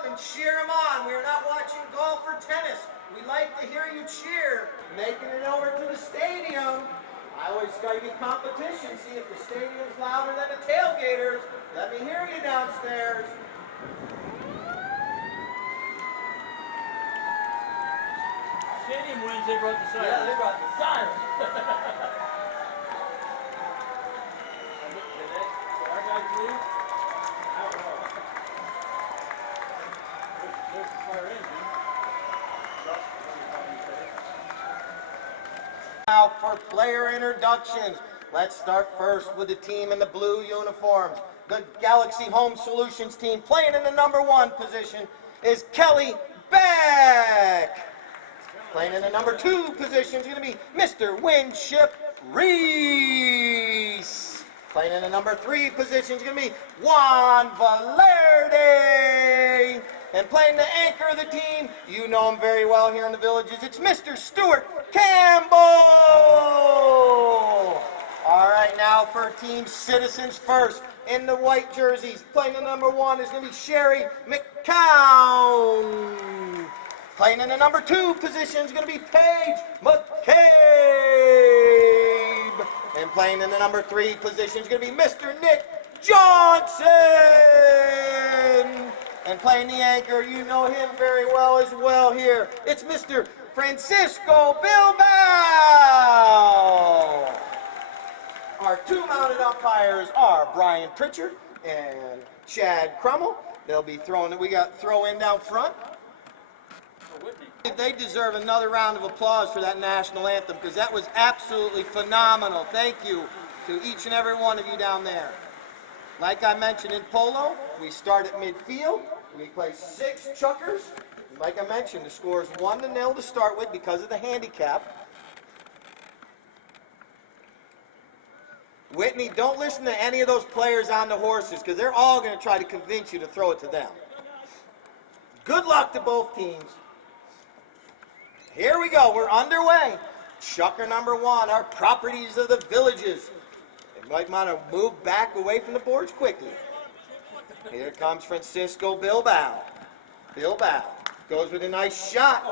up and cheer them on. We are not watching golf or tennis. We like to hear you cheer. Making it over to the stadium. I always try to get competition, see if the stadium's louder than the tailgaters. Let me hear you downstairs. Stadium wins, they brought the siren. Yeah, they brought the siren. Our guys leave? I don't know. There's the fire engine. Now for player introductions. Let's start first with the team in the blue uniforms. The Galaxy Home Solutions team playing in the number 1 position is Kelly Beck. Playing in the number 2 position is going to be Mr. Winship Reese. Playing in the number 3 position is going to be Juan Valerde. And playing the anchor of the team, you know him very well here in the Villages, it's Mr. Stuart Campbell. All right, now for Team Citizens first. In the white jerseys, playing the number 1 is going to be Sherry McCown. Playing in the number 2 position is going to be Paige McCabe. And playing in the number 3 position is going to be Mr. Nick Johnson. And playing the anchor, you know him very well as well here. It's Mr. Francisco Bilbao. Our 2 mounted umpires are Brian Pritchard and Chad Crummell. They'll be throwing it. We got throw in down front. They deserve another round of applause for that national anthem because that was absolutely phenomenal. Thank you to each and every one of you down there. Like I mentioned in polo, we start at midfield. We play 6 chuckers. Like I mentioned, the score is 1-0 to start with because of the handicap. Whitney, don't listen to any of those players on the horses because they're all going to try to convince you to throw it to them. Good luck to both teams. Here we go. We're underway. Chucker number 1, our properties of the Villages. They might want to move back away from the boards quickly. Here comes Francisco Bilbao. Bilbao goes with a nice shot.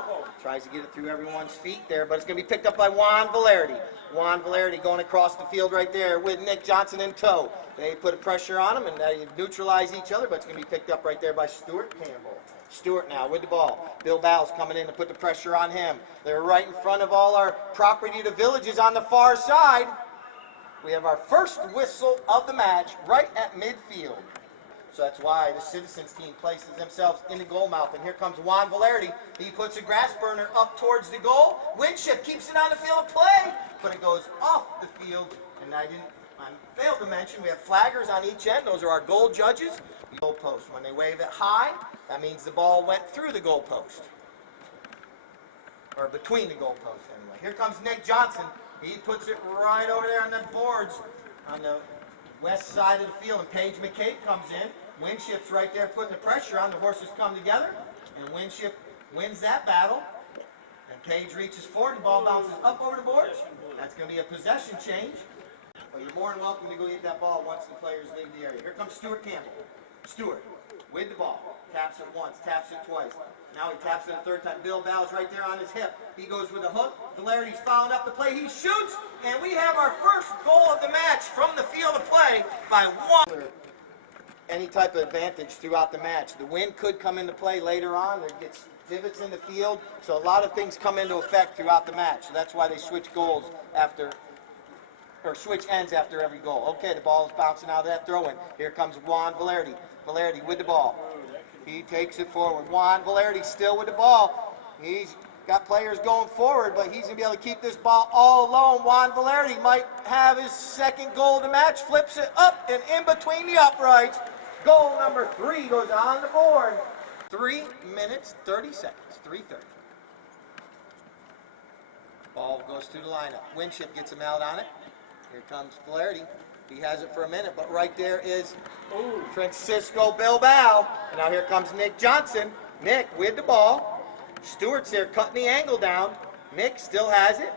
Tries to get it through everyone's feet there, but it's going to be picked up by Juan Valerde. Juan Valerde going across the field right there with Nick Johnson in tow. They put a pressure on him and they neutralize each other, but it's going to be picked up right there by Stuart Campbell. Stuart now with the ball. Bilbao's coming in to put the pressure on him. They're right in front of all our property of the Villages on the far side. We have our first whistle of the match right at midfield. So that's why the Citizens team places themselves in the goal mouth. And here comes Juan Valerde. He puts a grass burner up towards the goal. Winship keeps it on the field of play, but it goes off the field. And I failed to mention we have flaggers on each end. Those are our goal judges. The goal post. When they wave it high, that means the ball went through the goal post. Or between the goal posts anyway. Here comes Nick Johnson. He puts it right over there on the boards on the west side of the field. And Paige McCabe comes in. Winship's right there putting the pressure on. The horses come together. And Winship wins that battle. And Paige reaches forward. The ball bounces up over the boards. That's going to be a possession change. But you're more than welcome to go get that ball once the players leave the area. Here comes Stuart Campbell. Stuart with the ball. Taps it once, taps it twice. Now he taps it a third time. Bilbao's right there on his hip. He goes with a hook. Valerde's fouled up the play. He shoots, and we have our first goal of the match from the field of play by one. Any type of advantage throughout the match. The wind could come into play later on. There gets divots in the field, so a lot of things come into effect throughout the match. So that's why they switch goals after, or switch ends after every goal. Okay, the ball is bouncing out of that throw-in. Here comes Juan Valerde. Valerde with the ball. He takes it forward. Juan Valerde still with the ball. He's got players going forward, but he's going to be able to keep this ball all alone. Juan Valerde might have his second goal of the match. Flips it up and in between the uprights. Goal number 3 goes on the board. 3 minutes, 30 seconds. 3:30. Ball goes through the lineup. Winship gets him out on it. Here comes Valerde. He has it for a minute, but right there is Francisco Bilbao. And now here comes Nick Johnson. Nick with the ball. Stewart's there cutting the angle down. Nick still has it.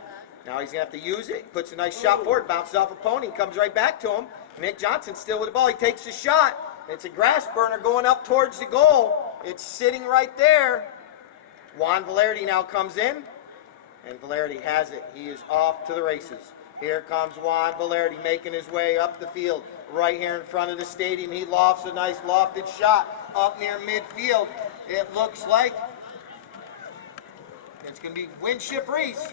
Now he's going to have to use it. He puts a nice shot forward, bounces off a pony, comes right back to him. Nick Johnson still with the ball. He takes the shot. It's a grass burner going up towards the goal. It's sitting right there. Juan Valerdi now comes in, and Valerdi has it. He is off to the races. Here comes Juan Valerdi making his way up the field, right here in front of the stadium. He lofts a nice lofted shot up near midfield. It looks like it's going to be Winship Reese.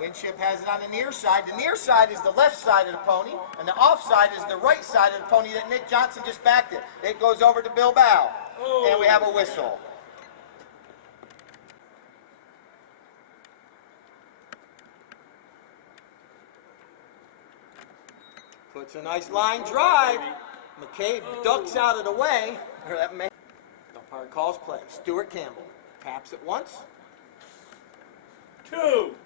Winship has it on the near side. The near side is the left side of the pony, and the off side is the right side of the pony that Nick Johnson just backed it. It goes over to Bilbao, and we have a whistle. Puts a nice line drive. McCabe ducks out of the way. Umpire calls play. Stuart Campbell taps it once.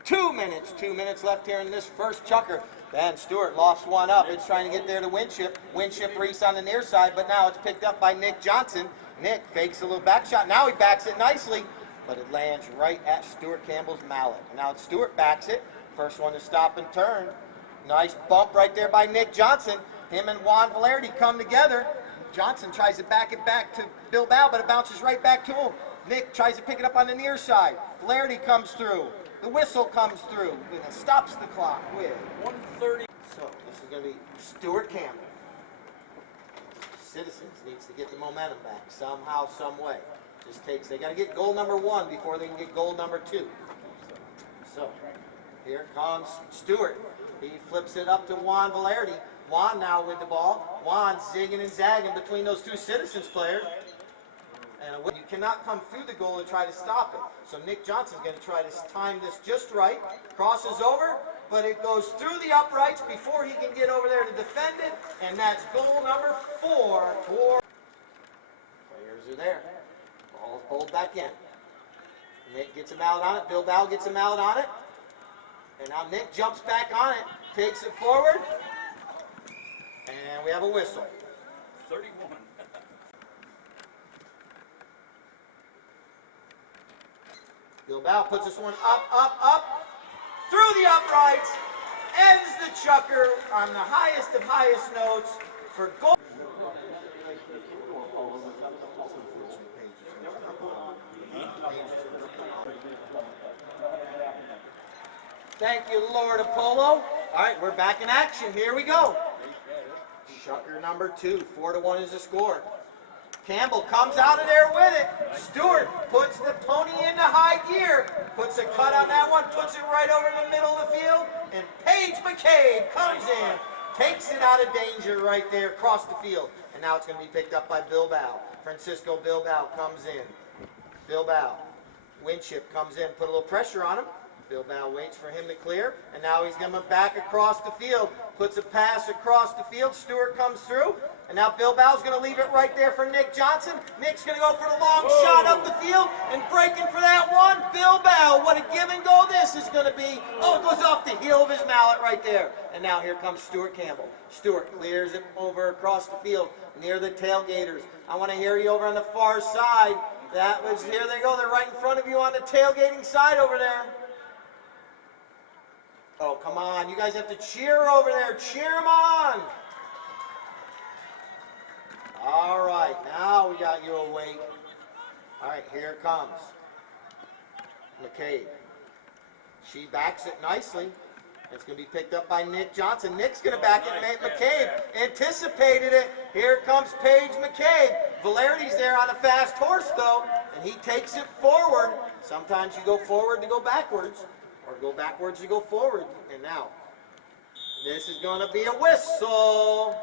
2 minutes. 2 minutes left here in this first chukker. Then Stuart lofts one up. It's trying to get there to Winship. Winship Reese on the near side, but now it's picked up by Nick Johnson. Nick fakes a little back shot. Now he backs it nicely, but it lands right at Stuart Campbell's mallet. And now Stuart backs it. First one to stop and turn. Nice bump right there by Nick Johnson. Him and Juan Valerdi come together. Johnson tries to back it back to Bilbao, but it bounces right back to him. Nick tries to pick it up on the near side. Valerdi comes through. The whistle comes through, and it stops the clock with 1:30. So this is going to be Stuart Campbell. Citizens needs to get the momentum back somehow, some way. They got to get goal number 1 before they can get goal number 2. So here comes Stuart. He flips it up to Juan Valerdi. Juan now with the ball. Juan zigging and zagging between those two Citizens players. And you cannot come through the goal and try to stop it. So Nick Johnson's going to try to time this just right. Crosses over, but it goes through the uprights before he can get over there to defend it. And that's goal number 4 for... Players are there. Ball's bowled back in. Nick gets him out on it. Bilbao gets him out on it. And now Nick jumps back on it, takes it forward, and we have a whistle. 31. Bilbao puts this one up, through the uprights, ends the chukker on the highest of highest notes for goal. Thank you, Lord of Polo. All right, we're back in action. Here we go. Chukker number 2. 4-1 is the score. Campbell comes out of there with it. Stuart puts the pony into high gear. Puts a cut on that one. Puts it right over the middle of the field. And Paige McCabe comes in. Takes it out of danger right there across the field. And now it's going to be picked up by Bilbao. Francisco Bilbao comes in. Bilbao. Winship comes in. Put a little pressure on him. Bilbao waits for him to clear, and now he's coming back across the field. Puts a pass across the field. Stewart comes through, and now Bilbao's going to leave it right there for Nick Johnson. Nick's going to go for the long shot up the field, and breaking for that one, Bilbao. What a give and go this is going to be. Oh, it goes off the heel of his mallet right there. And now here comes Stuart Campbell. Stuart clears it over across the field near the tailgaters. I want to hear you over on the far side. Here they go. They're right in front of you on the tailgating side over there. Oh, come on. You guys have to cheer over there. Cheer them on. All right. Now we got you awake. All right. Here it comes. McCabe. She backs it nicely. It's going to be picked up by Nick Johnson. Nick's going to back it. McCabe anticipated it. Here comes Paige McCabe. Valerdi's there on a fast horse, though, and he takes it forward. Sometimes you go forward to go backwards. Or go backwards, you go forward. And now, this is going to be a whistle.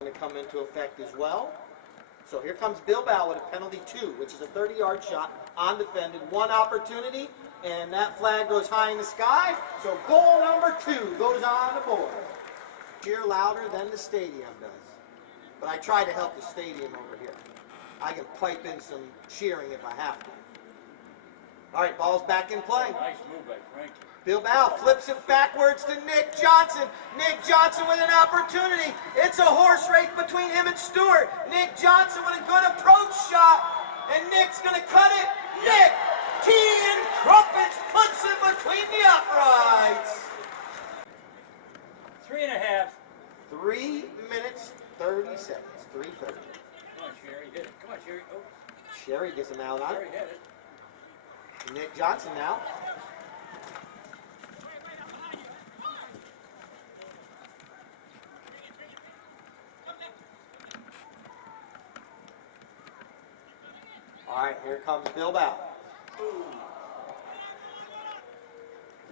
Going to come into effect as well. So here comes Bilbao with a penalty 2, which is a 30-yard shot, undefended. One opportunity, and that flag goes high in the sky. So goal number 2 goes on the board. Cheer louder than the stadium does. But I try to help the stadium over here. I can pipe in some cheering if I have to. All right, ball's back in play. Nice move by Frankie. Bilbao flips it backwards to Nick Johnson. Nick Johnson with an opportunity. It's a horse race between him and Stewart. Nick Johnson with a good approach shot. And Nick's going to cut it. Nick, tea and crumpets, puts it between the uprights. 3.5. 3 minutes, 30 seconds. 3:30. Come on, Sherry, hit it. Come on. Sherry gets him out on Sherry it. had it. Nick Johnson now. All right, here comes Bilbao.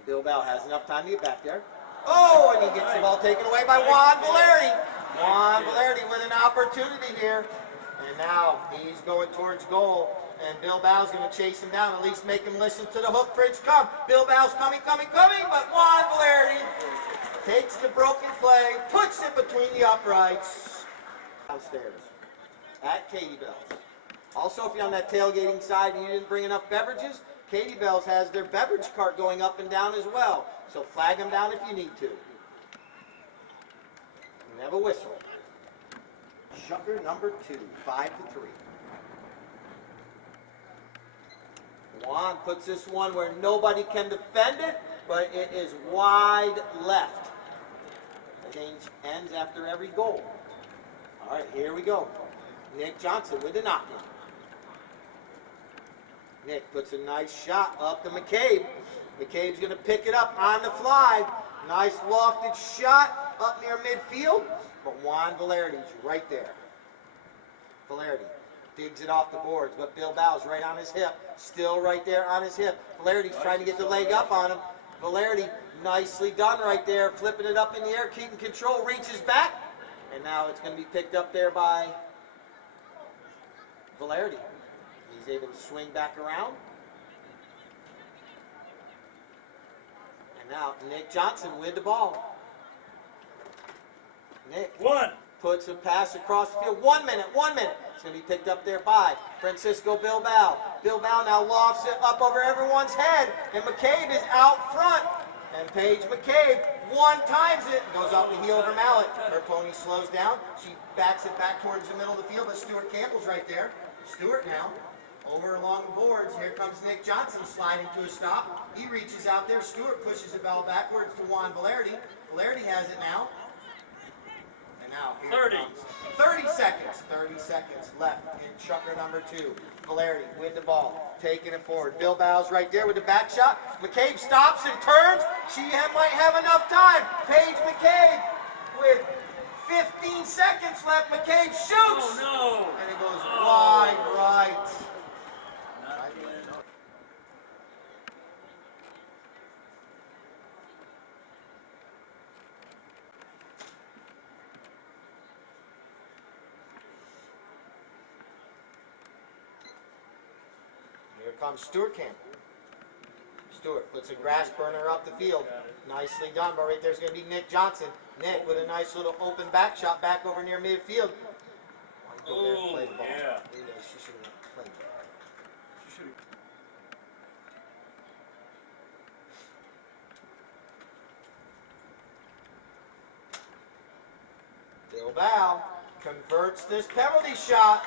Bilbao has enough time to get back there. Oh, and he gets the ball taken away by Juan Valerdi. Juan Valerdi with an opportunity here. And now he's going towards goal. And Bilbao's going to chase him down, at least make him listen to the hoof prints come. Bilbao's coming, but Juan Valerdi takes the broken play, puts it between the uprights. Downstairs at Katie Bell's. Also, if you're on that tailgating side and you didn't bring enough beverages, Katie Bell's has their beverage cart going up and down as well. So flag them down if you need to. And have a whistle. Shucker number 2, 5-3. Juan puts this one where nobody can defend it, but it is wide left. The change ends after every goal. All right, here we go. Nick Johnson with the knock-in. Nick puts a nice shot up to McCabe. McCabe's going to pick it up on the fly. Nice lofted shot up near midfield, but Juan Valerdi's right there. Valerdi digs it off the boards, but Bilbao's right on his hip. Still right there on his hip. Valerdi's trying to get the leg up on him. Valerdi, nicely done right there, flipping it up in the air, keeping control, reaches back, and now it's going to be picked up there by Valerdi. He's able to swing back around. And now Nick Johnson with the ball. Nick puts a pass across the field. 1 minute. It's going to be picked up there by Francisco Bilbao. Bilbao now lofts it up over everyone's head. And McCabe is out front. And Paige McCabe one-times it. Goes off the heel of her mallet. Her pony slows down. She backs it back towards the middle of the field, but Stuart Campbell's right there. Stuart now over along the boards. Here comes Nick Johnson sliding to a stop. He reaches out there. Stuart pushes the ball backwards to Juan Valerdi. Valerdi has it now. And now here 30. comes 30 seconds. 30 seconds left in Chucker number 2. Valerdi with the ball, taking it forward. Bilbao's right there with the back shot. McCabe stops and turns. She might have enough time. Paige McCabe with 15 seconds left. McCabe shoots. Oh, no. And it goes wide right. Here comes Stuart Campbell. Stuart puts a grass burner up the field. Nicely done, but right there's going to be Nick Johnson. Nick with a nice little open back shot back over near midfield. Go there and play the ball. Yeah. She should have played that. Bilbao converts this penalty shot.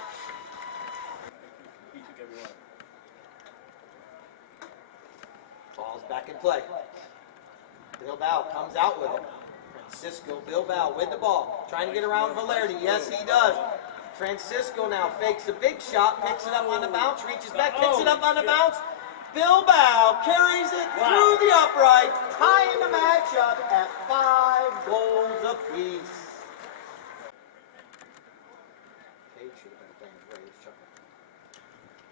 He took every one. Ball's back in play. Bilbao comes out with it. Francisco Bilbao with the ball. Trying to get around Valerdi. Yes, he does. Francisco now fakes a big shot, picks it up on the bounce, reaches back, picks it up on the bounce. Bilbao carries it through the upright, tying the match up at 5 goals apiece.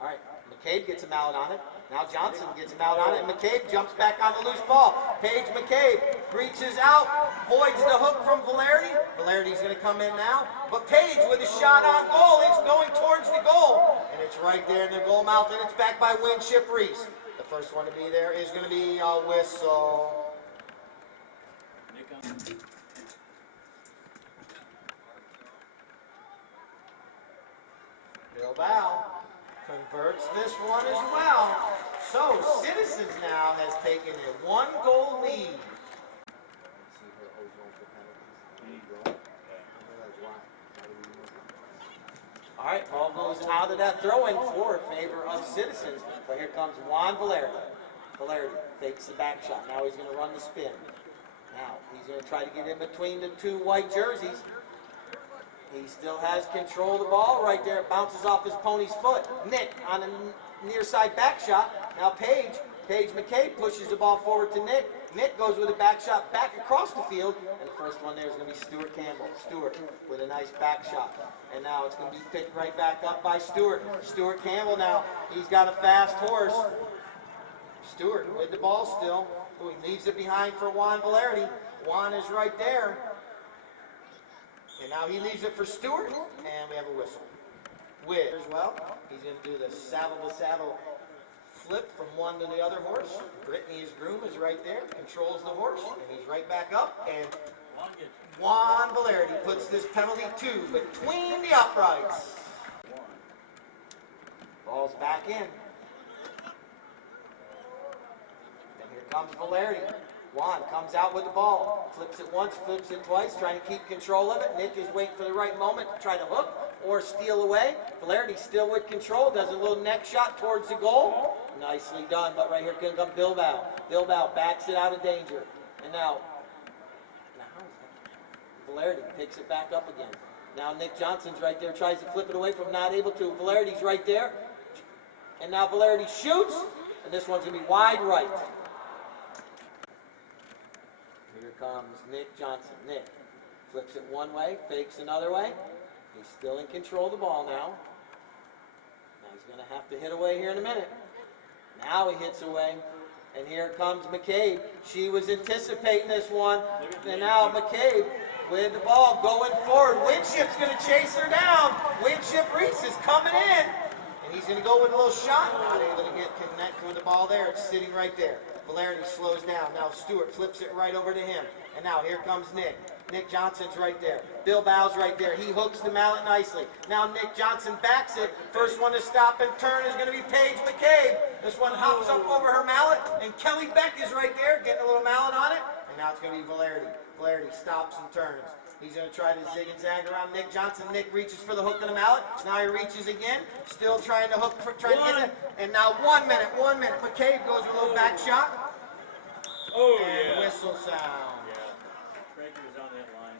All right, McCabe gets a mallet on it. Now Johnson gets him out on it, and McCabe jumps back on the loose ball. Paige McCabe reaches out, voids the hook from Valerdi. Valerdi's going to come in now, but Paige with a shot on goal. It's going towards the goal, and it's right there in the goal mouth, and it's back by Winship Reese. The first one to be there is going to be a whistle. Bilbao converts this one as well. So Citizens now has taken a 1-goal lead. All right, ball goes out of that throw-in for favor of Citizens. But here comes Juan Valerdi. Valerdi fakes the back shot. Now he's going to run the spin. Now he's going to try to get in between the two white jerseys. He still has control of the ball right there. It bounces off his pony's foot. Nick on a near side back shot. Now Paige McCabe pushes the ball forward to Nick. Nick goes with a back shot back across the field. And the first one there is going to be Stuart Campbell. Stuart with a nice back shot. And now it's going to be picked right back up by Stuart. Stuart Campbell now. He's got a fast horse. Stuart with the ball still. Oh, he leaves it behind for Juan Valerdi. Juan is right there. And now he leaves it for Stuart, and we have a whistle. With as well, he's going to do the saddle-to-saddle flip from one to the other horse. Brittany, his groom, is right there, controls the horse, and he's right back up. And Juan Valerdi puts this penalty 2 between the uprights. Ball's back in. And here comes Valerdi. Juan comes out with the ball, flips it once, flips it twice, trying to keep control of it. Nick is waiting for the right moment to try to hook or steal away. Valerdi still with control, does a little neck shot towards the goal. Nicely done, but right here comes Bilbao. Bilbao backs it out of danger. And now Valerdi picks it back up again. Now Nick Johnson's right there, tries to flip it away from not able to. Valerdi's right there. And now Valerdi shoots, and this one's going to be wide right. Here comes Nick Johnson. Nick flips it one way, fakes another way. He's still in control of the ball now. Now he's going to have to hit away here in a minute. Now he hits away. And here comes McCabe. She was anticipating this one. And now McCabe with the ball going forward. Winship's going to chase her down. Winship Reese is coming in. And he's going to go with a little shot. Not able to get connected with the ball there. It's sitting right there. Valerdi slows down. Now Stuart flips it right over to him. And now here comes Nick. Nick Johnson's right there. Bilbao's right there. He hooks the mallet nicely. Now Nick Johnson backs it. First one to stop and turn is going to be Paige McCabe. This one hops up over her mallet. And Kelly Beck is right there getting a little mallet on it. And now it's going to be Valerdi. Valerdi stops and turns. He's going to try to zig and zag around Nick Johnson. Nick reaches for the hook of the mallet. Now he reaches again. Still trying to hook, trying to get it. And now 1 minute. McCabe goes with a little back shot. Oh, and yeah. Whistle sound. Yeah. Frankie was on that line.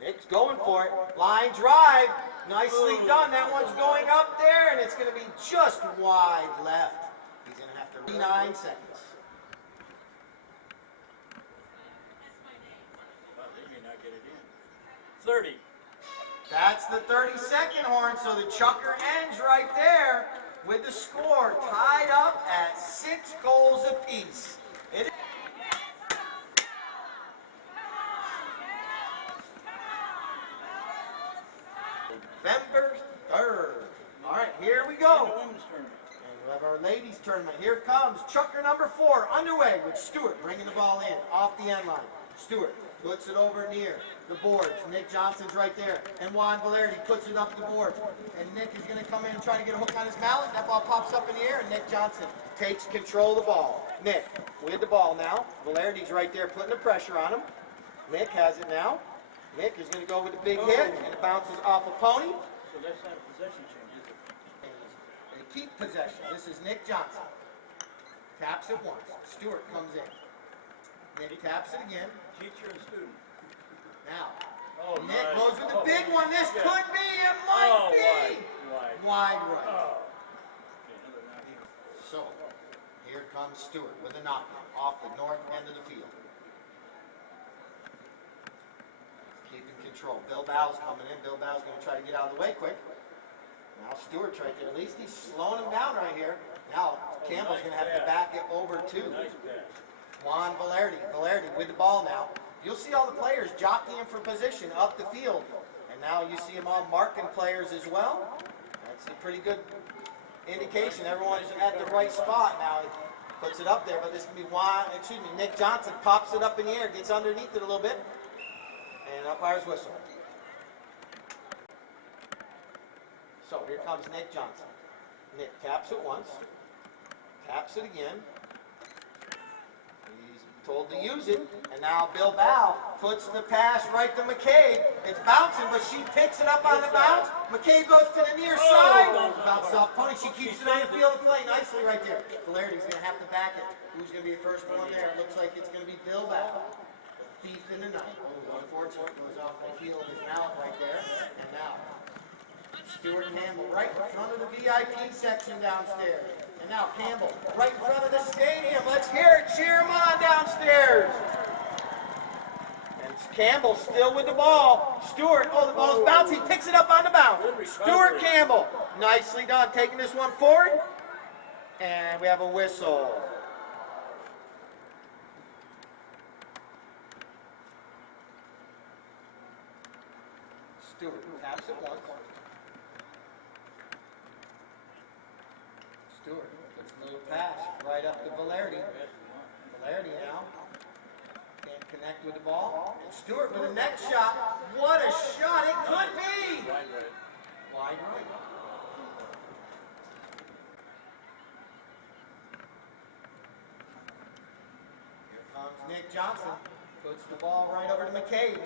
Nick's going for it. Line drive. Nicely done. That one's going up there, and it's going to be just wide left. He's going to have to 9 seconds. Well, they may not get it in. 30. That's the 30-second horn, so the chukker ends right there with the score tied up at 6 goals apiece. It is November 3rd. All right, here we go. The women's tournament. And we'll have our ladies tournament. Here comes chukker number 4 underway with Stuart bringing the ball in off the end line. Stuart puts it over near the boards. Nick Johnson's right there. And Juan Valerdi puts it up the boards. And Nick is going to come in and try to get a hook on his mallet. That ball pops up in the air, and Nick Johnson takes control of the ball. Nick with the ball now. Valerdi's right there putting the pressure on him. Nick has it now. Nick is going to go with a big hit, and it bounces off a pony. So that's not a possession change, is it? And they keep possession. This is Nick Johnson. Taps it once. Stuart comes in. Nick taps it again. Teacher and student. Now, Oh, Nick nice. goes with the big one. This Yeah. could be, it might be. Wide. Wide right. Oh. Okay, another knock. So, here comes Stuart with a knockout off the north end of the field. Keeping control. Bilbao's coming in. Bilbao's going to try to get out of the way quick. Now Stuart's right there. At least he's slowing him down right here. Now Campbell's going to have to back it over to Nice pass. Juan Valerdi. Valerdi with the ball now. You'll see all the players jockeying for position up the field. And now you see them all marking players as well. That's a pretty good indication. Everyone's at the right spot now. He puts it up there, but this can be Nick Johnson pops it up in the air, gets underneath it a little bit. And umpire's whistle. So here comes Nick Johnson. Nick taps it once. Taps it again. He's told to use it, and now Bilbao puts the pass right to McCabe. It's bouncing, but she picks it up on the bounce. McCabe goes to the near side. Bounces off Pony. She keeps it on the field of play nicely right there. Valerity's going to have to back it. Who's going to be the first one there? It looks like it's going to be Bilbao. Thief in the night. Oh, unfortunately, goes off the heel of his mouth right there. And now, Stuart Campbell right in front of the VIP section downstairs. And now Campbell right in front of the stadium. Let's hear it. Cheer him on downstairs. And Campbell still with the ball. Stewart, oh, the ball's bouncing. He picks it up on the bounce. Stuart Campbell, nicely done, taking this one forward. And we have a whistle. Stewart taps it once. Stewart gets a little pass right up to Valerity. Valerity now can't connect with the ball. And Stewart with a next shot. What a shot it could be! Wide right. Here comes Nick Johnson. Puts the ball right over to McCabe.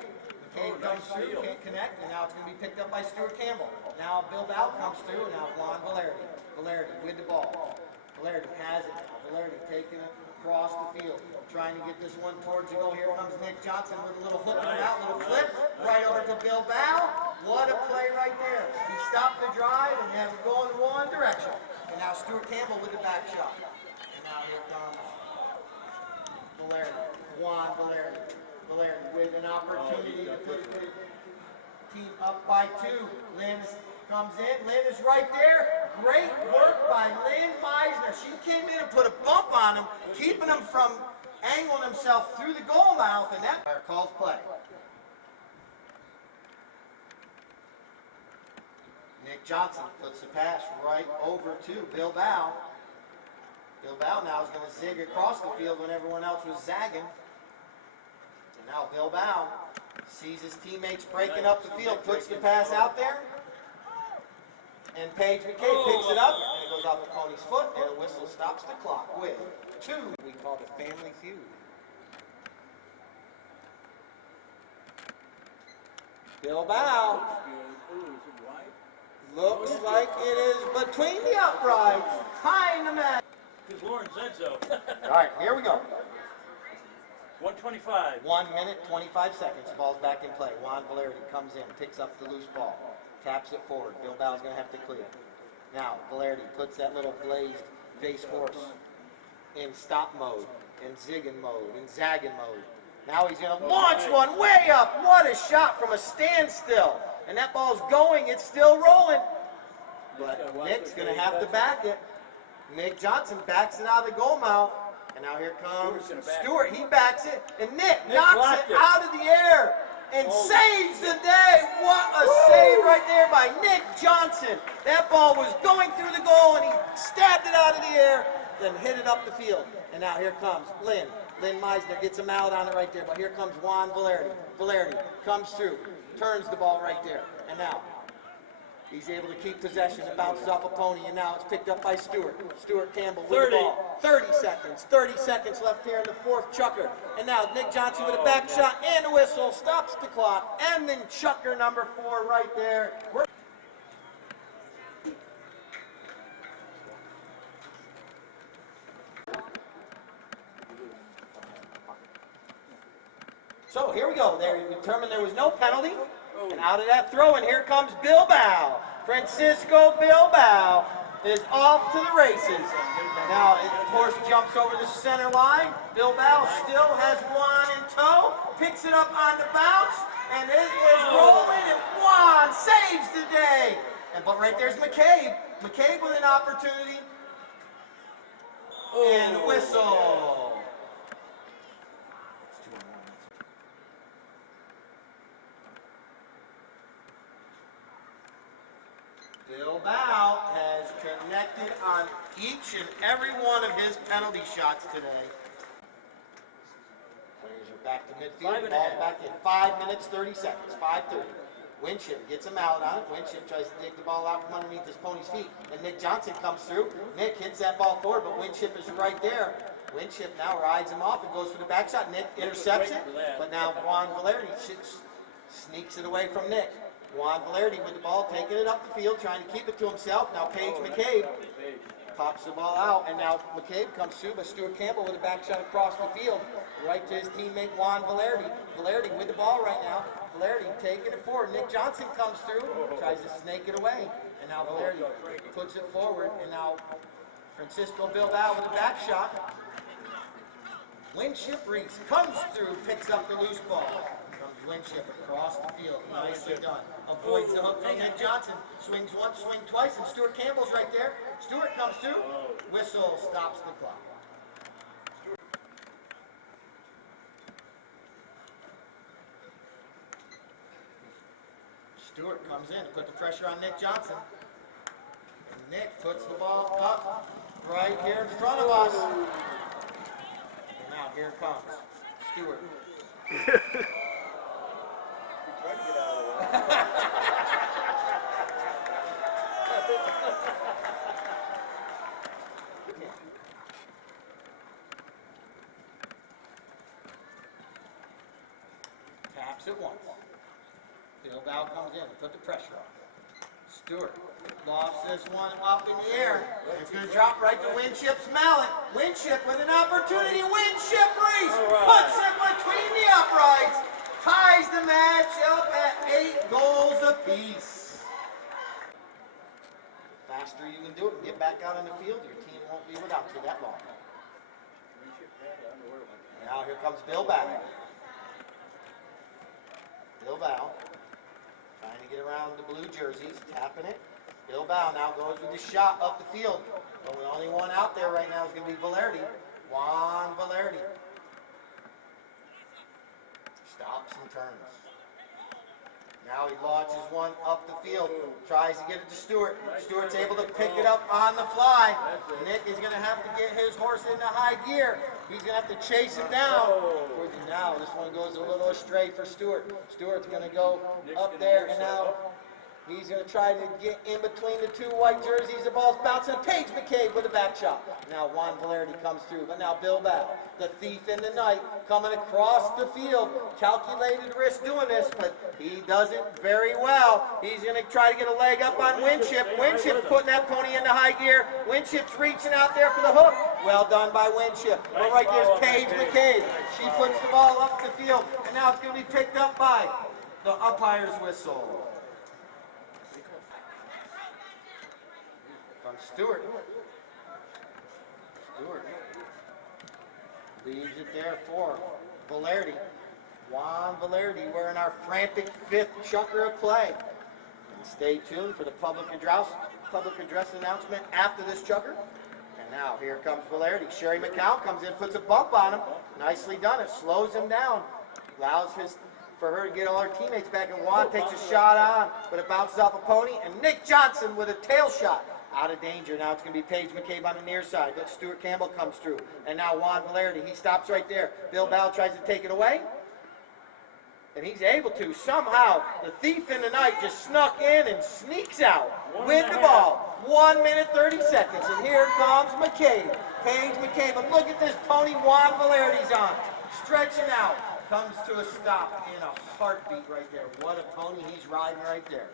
McCabe comes through, can't connect, and now it's going to be picked up by Stuart Campbell. Now Bilbao comes through, and now Juan Valerity. Valerity with the ball. Valerity has it now. Valerity taking it across the field, trying to get this one towards the goal. Here comes Nick Johnson with a little hook and out, little flip, right over to Bilbao. What a play right there. He stopped the drive and has it going one direction. And now Stuart Campbell with the back shot. And now here comes Valerity. Juan Valerity. Valerity with an opportunity to put the team up by 2. Lynn comes in. Lynn is right there. Great work by Lynn Meisner. She came in and put a bump on him, keeping him from angling himself through the goal mouth, and that calls play. Nick Johnson puts the pass right over to Bilbao. Bilbao now is going to zig across the field when everyone else was zagging. And now Bilbao sees his teammates breaking up the field, puts the pass out there. And Paige McCabe picks it up, and it goes off the pony's foot, and a whistle stops the clock with 2. We call the family feud. Bilbao looks like it is between the uprights, tying the match. Because Lauren said so. All right, here we go. 1:25. 1 minute, 25 seconds. Ball's back in play. Juan Valerity comes in, picks up the loose ball, taps it forward. Bilbao's going to have to clear. Now, Valerity puts that little glazed face horse in stop mode, in zigging mode, in zagging mode. Now he's going to launch one way up. What a shot from a standstill. And that ball's going. It's still rolling. But Nick's going to have to back it. Nick Johnson backs it out of the goal mouth. And now here comes Stewart. He backs it. And Nick knocks it out of the air and saves the day. What a save right there by Nick Johnson. That ball was going through the goal, and he stabbed it out of the air, then hit it up the field. And now here comes Lynn. Lynn Meisner gets him out on it right there. But here comes Juan Valerity. Valerity comes through, turns the ball right there. And now he's able to keep possession. It bounces off a pony, and now it's picked up by Stuart. Stuart Campbell with the ball. 30 seconds. 30 seconds left here in the 4th chukker. And now Nick Johnson with a back shot and a whistle. Stops the clock. And then chukker number 4 right there. So here we go. They determined there was no penalty. And out of that throw, and here comes Bilbao. Francisco Bilbao is off to the races. Now, the horse jumps over the center line. Bilbao still has Juan in tow. Picks it up on the bounce, and it is rolling, and Juan saves the day. But right there's McCabe. McCabe with an opportunity. And whistle. Bilbao has connected on each and every one of his penalty shots today. Players are back to midfield. Ball's back in. 5 minutes, 30 seconds. 5:30. Winship gets him out on it. Winship tries to dig the ball out from underneath his pony's feet. And Nick Johnson comes through. Nick hits that ball forward, but Winship is right there. Winship now rides him off and goes for the back shot. Nick intercepts it, but now Juan Valerdi sneaks it away from Nick. Juan Valerdi with the ball, taking it up the field, trying to keep it to himself. Now Paige McCabe pops the ball out, and now McCabe comes through, but Stuart Campbell with a back shot across the field, right to his teammate Juan Valerdi. Valerdi with the ball right now. Valerdi taking it forward. Nick Johnson comes through, tries to snake it away, and now Valerdi puts it forward, and now Francisco Bilbao with a back shot. Winship Reese comes through, picks up the loose ball. Comes Winship across the field. Nicely done. Avoids the hook from Nick Johnson. Swings once, swing twice, and Stuart Campbell's right there. Stuart comes through. Whistle stops the clock. Stuart comes in to put the pressure on Nick Johnson. And Nick puts the ball up right here in front of us. And now here comes Stuart. Taps it once. Bilbao comes in to put the pressure on. Stewart lofts this one up in the air. It's going to drop right to Winship's mallet. Winship with an opportunity. Winship Reese puts it between the uprights. Ties the match up at 8 goals apiece. The faster you can do it and get back out on the field, your team won't be without you that long. Now here comes Bilbao. Bilbao trying to get around the blue jerseys, tapping it. Bilbao now goes with the shot up the field. But the only one out there right now is going to be Valerdi. Juan Valerdi. Stops and turns. Now he launches one up the field. Tries to get it to Stewart. Stewart's able to pick it up on the fly. Nick is going to have to get his horse into high gear. He's going to have to chase him down. Now this one goes a little astray for Stewart. Stewart's going to go up there, and now he's going to try to get in between the two white jerseys. The ball's bouncing. Paige McCabe with a back shot. Now Juan Valerdi comes through, but now Bilbao, the thief in the night, coming across the field. Calculated risk doing this, but he does it very well. He's going to try to get a leg up on Winship. Winship's putting that pony into high gear. Winship's reaching out there for the hook. Well done by Winship. But right there's Paige McCabe. She puts the ball up the field, and now it's going to be picked up by the umpire's whistle. From Stewart. Stewart leaves it there for Valerdi. Juan Valerdi wearing our frantic 5th chucker of play. And stay tuned for the public address announcement after this chucker. And now here comes Valerdi. Sherry McCown comes in, puts a bump on him. Nicely done. It slows him down. Allows for her to get all her teammates back. And Juan takes a shot on, but it bounces off a pony. And Nick Johnson with a tail shot. Out of danger. Now it's going to be Paige McCabe on the near side, but Stuart Campbell comes through. And now Juan Valerdi, he stops right there. Bilbao tries to take it away, and he's able to. Somehow, the thief in the night just snuck in and sneaks out with the ball. 1 minute, 30 seconds, and here comes McCabe. Paige McCabe, and look at this pony Juan Valerdi's on. Stretching out. Comes to a stop in a heartbeat right there. What a pony he's riding right there.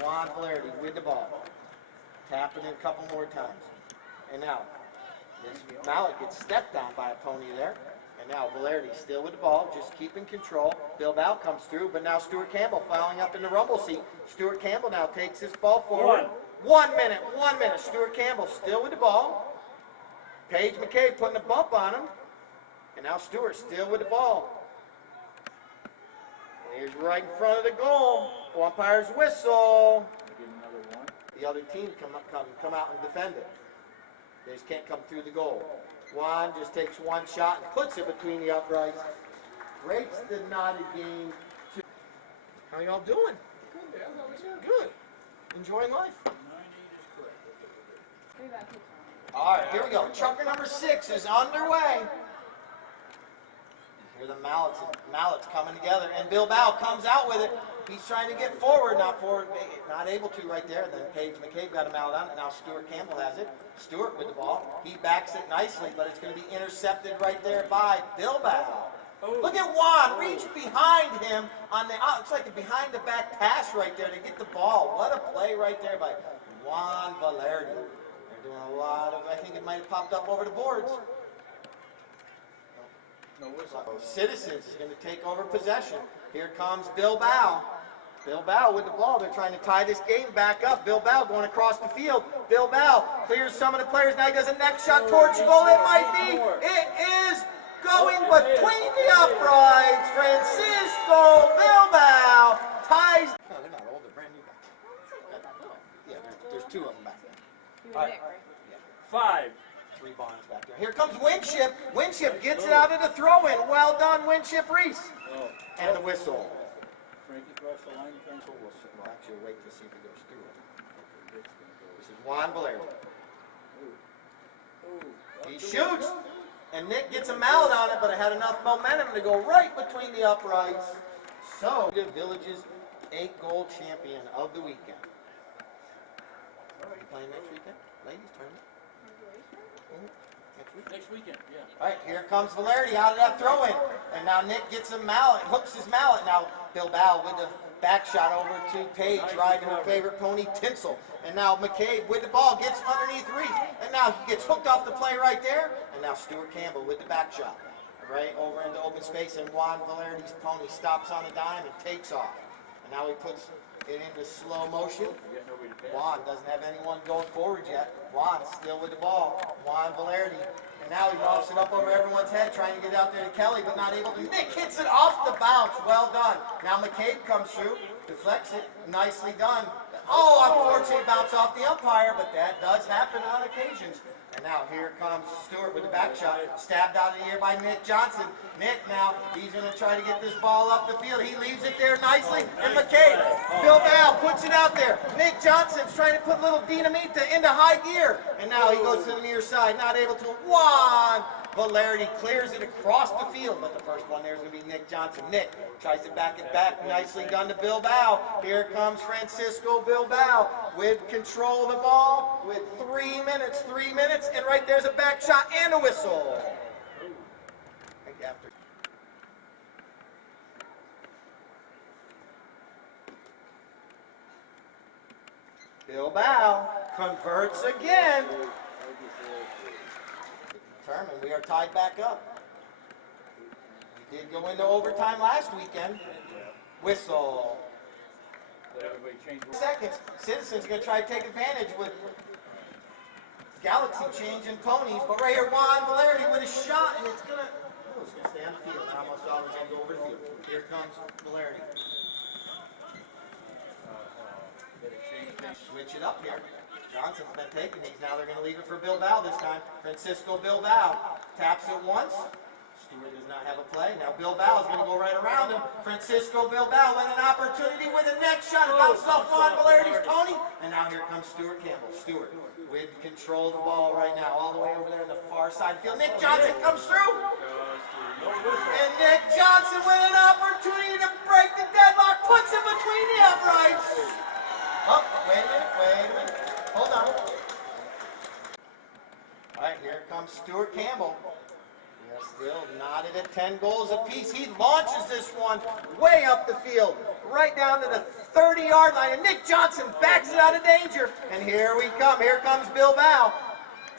Juan Valerdi with the ball. Tapping it a couple more times. And now, this mallet gets stepped on by a pony there. And now Valerdi still with the ball, just keeping control. Bilbao comes through, but now Stuart Campbell fouling up in the rumble seat. Stuart Campbell now takes this ball forward. 1 minute. Stuart Campbell still with the ball. Paige McCabe putting a bump on him. And now Stuart still with the ball. And he's right in front of the goal. Umpire's whistle. The other team come out and defend it. They just can't come through the goal. Juan just takes one shot and puts it between the uprights. Breaks the knotted game. How y'all doing? Good. Enjoying life? All right, here we go. Chucker number 6 is underway. Here the mallets coming together, and Bilbao comes out with it. He's trying to get forward, not able to right there. Then Paige McCabe got a mallet on it. Now Stuart Campbell has it. Stuart with the ball. He backs it nicely, but it's going to be intercepted right there by Bilbao. Look at Juan reach behind him on the. It's like a behind the back pass right there to get the ball. What a play right there by Juan Valerdi. They're doing a lot of. I think it might have popped up over the boards. No whistle. Citizens is going to take over possession. Here comes Bilbao. Bilbao with the ball. They're trying to tie this game back up. Bilbao going across the field. Bilbao clears some of the players. Now he does a neck shot towards the goal. It might be. It is going between the uprights. Francisco Bilbao ties. No, they're not old. They're brand new back there. Yeah, there's two of them back there. All right. 5. 3 Barnes back there. Here comes Winship. Winship gets it out of the throw-in. Well done, Winship Reese. And the whistle. Frankie crossed the line. We'll actually wait to see if it goes through. This is Juan Valero. He shoots, and Nick gets a mallet on it, but it had enough momentum to go right between the uprights. So, the Village's 8-goal champion of the weekend. Are you playing next weekend? Ladies tournament? Next weekend, yeah. All right, here comes Valerdi out of that throw-in. And now Nick gets a mallet, hooks his mallet. Now Bilbao with the back shot over to Paige, riding her favorite pony, Tinsel. And now McCabe with the ball, gets underneath Reese. And now he gets hooked off the play right there. And now Stuart Campbell with the back shot. Right over into open space, and Juan Valerdi's pony stops on a dime and takes off. And now he puts it into slow motion. Juan doesn't have anyone going forward yet. Juan still with the ball. Juan Valerdi. And now he lofts it up over everyone's head, trying to get out there to Kelly, but not able to. Nick hits it off the bounce. Well done. Now McCabe comes through, deflects it. Nicely done. Oh, unfortunately, bounce off the umpire, but that does happen on occasions. And now here comes Stewart with the back shot, stabbed out of the air by Nick Johnson. Nick now, he's going to try to get this ball up the field. He leaves it there nicely, and McCabe, Bilbao puts it out there. Nick Johnson's trying to put a little dynamita into high gear. And now he goes to the near side, not able to. Juan Valerdi clears it across the field, but the first one there is going to be Nick Johnson. Nick tries to back it back, nicely done to Bilbao. Here comes Francisco Bilbao with control of the ball with 3 minutes, and right there's a back shot and a whistle. After. Bilbao converts again. Determined, we are tied back up. We did go into overtime last weekend. Whistle. Seconds. Citizens going to try to take advantage with Galaxy changing ponies, but right here Juan Valerdi with a shot, and it's going to stay on the field. Now almost always going to go over the field. Here comes Valerdi. Switch it up here. Johnson's been taking these. Now they're going to leave it for Bilbao this time. Francisco Bilbao taps it once. Stewart does not have a play. Now Bilbao is going to go right around him. Francisco Bilbao with an opportunity with a next shot. Bounced off Juan Valerdi's pony. And now here comes Stuart Campbell. Stuart with control of the ball right now. All the way over there in the far side field. Nick Johnson comes through. And Nick Johnson with an opportunity to break the deadlock. Puts him between the uprights. Oh, wait a minute. Hold on. All right, here comes Stuart Campbell. Still knotted at 10 goals apiece. He launches this one way up the field, right down to the 30-yard line. And Nick Johnson backs it out of danger. And here we come. Here comes Bilbao.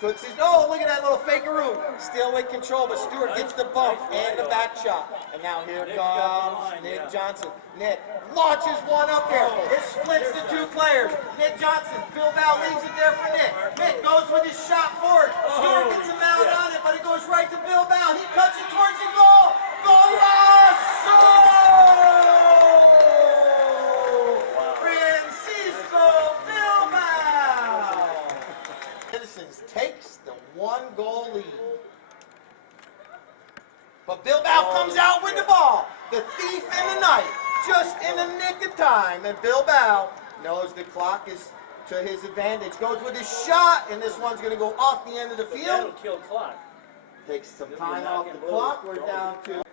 Puts his, oh, look at that little fakeroo. Still with control, but Stewart gets the bump and the back shot. And now here comes Nick Johnson. Nick launches one up there. It splits the two players. Nick Johnson, Bilbao leaves it there for Nick. Nick goes with his shot forward. Stewart gets a mallet on it, but it goes right to Bilbao. He cuts it towards the goal. Golazo! Francisco Bilbao! Citizens takes the 1-goal lead. But Bilbao comes out with the ball. The thief in the night, just in the nick of time. And Bilbao knows the clock is to his advantage. Goes with his shot, and this one's going to go off the end of the field. That'll kill clock. Takes some time off the clock. We're down to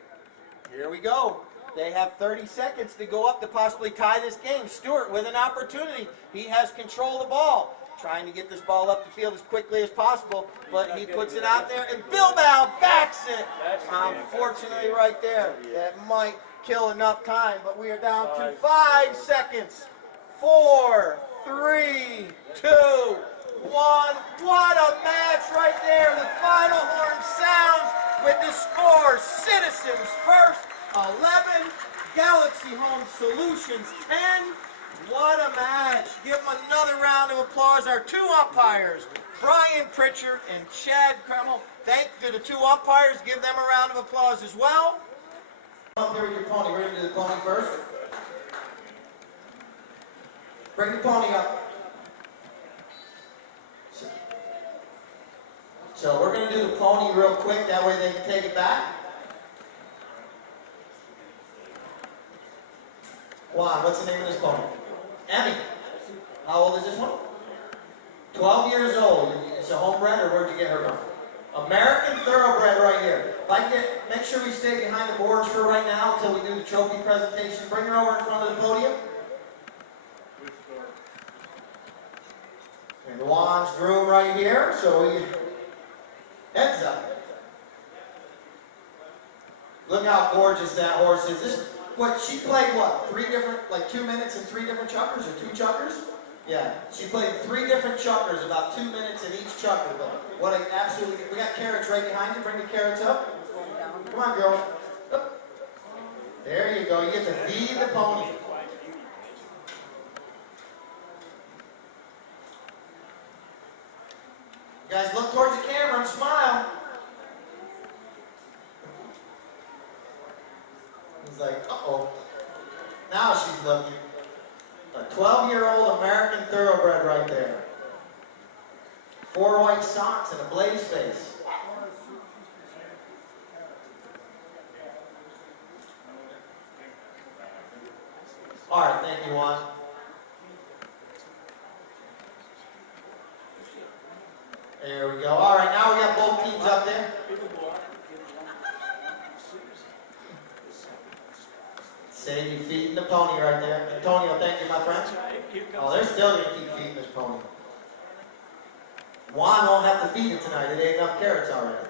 Here we go. They have 30 seconds to go up to possibly tie this game. Stuart with an opportunity. He has control of the ball. Trying to get this ball up the field as quickly as possible, but he puts it out there, and Bilbao backs it. Unfortunately, right there, that might kill enough time, but we are down to 5 seconds. 4, 3, 2, 1. What a match right there. The final horn sounds with the score. Citizens first, 11. Galaxy Home Solutions 10. What a match. Give them another round of applause. Our two umpires, Brian Pritchard and Chad Kremel. Thank to the two umpires. Give them a round of applause as well. Up here with your pony. We're going to do the pony first. Bring the pony up. So we're going to do the pony real quick. That way they can take it back. Juan, what's the name of this pony? Emmy. How old is this one? 12 years old. It's a homebred, or where'd you get her from? American Thoroughbred right here. Make sure we stay behind the boards for right now until we do the trophy presentation. Bring her over in front of the podium. And Juan's groom right here, so we heads up. Look how gorgeous that horse is. She played what? 3 different, like 2 minutes and 3 different chuckers, or 2 chuckers? Yeah, she played 3 different chuckers, about 2 minutes in each chucker. But what an absolutely, we got carrots right behind you. Bring the carrots up. Come on, girl. Up. There you go. You get to feed the pony. You guys look towards the camera and smile. He's like, uh-oh. Now she's looking. A 12-year-old American Thoroughbred right there. 4 white socks and a blaze face. All right, thank you, Juan. There we go. All right, now we got both teams up there. Save you feeding the pony right there. Antonio, thank you, my friend. Oh, they're still going to keep feeding this pony. Juan won't have to feed it tonight. It ate enough carrots already.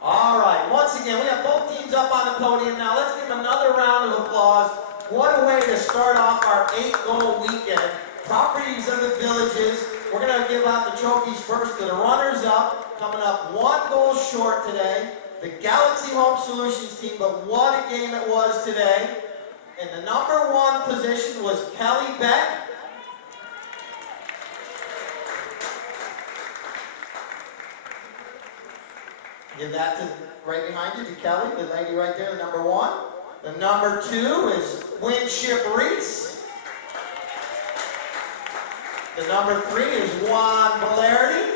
All right, once again, we have both teams up on the podium. Now let's give them another round of applause. What a way to start off our 8-goal weekend. Properties of the Villages. We're going to give out the trophies first to the runners-up, coming up 1 goal short today. The Galaxy Home Solutions team, but what a game it was today. And the number 1 position was Kelly Beck. Give that to right behind you to Kelly, the lady right there, the number 1. The number 2 is Winship Reese. The number 3 is Juan Valerdi.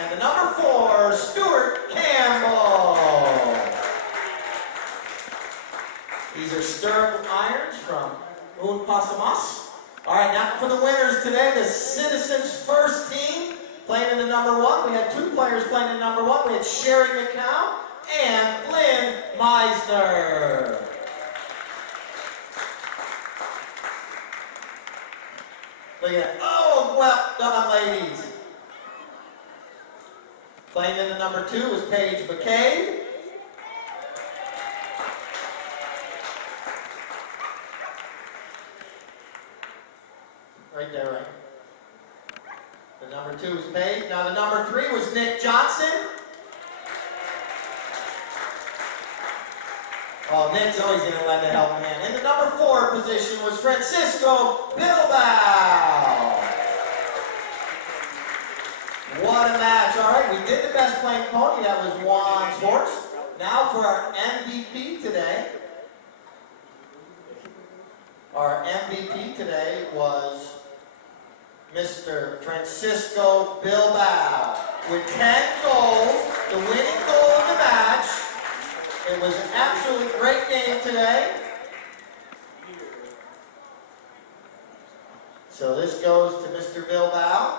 And the number 4, Stuart Campbell. These are stirrup irons from Un Pasamas. All right, now for the winners today, the Citizens First team playing in the number 1. We had 2 players playing in number 1. We had Sherry McCown and Lynn Meisner. Look at that. Oh, well done, ladies. Playing in the number 2 was Paige McCabe. Right there, right? The number 2 was Paige. Now the number 3 was Nick Johnson. Oh, Nick's always going to lend a helping hand. And the number 4 position was Francisco Bilbao. What a match. All right, we did the best playing pony. That was Juan's horse. Now for our MVP today. Our MVP today was Mr. Francisco Bilbao with 10 goals, the winning goal of the match. It was an absolutely great game today. So this goes to Mr. Bilbao.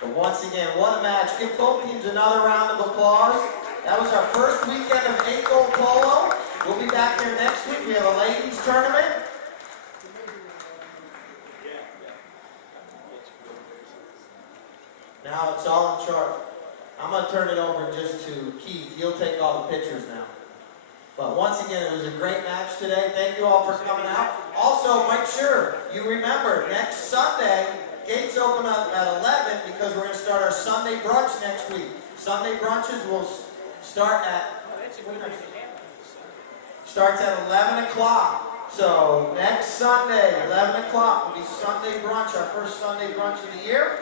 But once again, what a match. Give both teams another round of applause. That was our first weekend of 8-goal polo. We'll be back there next week. We have a ladies tournament. Now it's all in charge. I'm going to turn it over just to Keith. He'll take all the pictures now. But once again, it was a great match today. Thank you all for coming out. Also, make sure you remember, next Sunday, gates open up at 11 because we're going to start our Sunday brunch next week. Sunday brunches will start at starts at 11 o'clock. So next Sunday, 11 o'clock will be Sunday brunch, our first Sunday brunch of the year.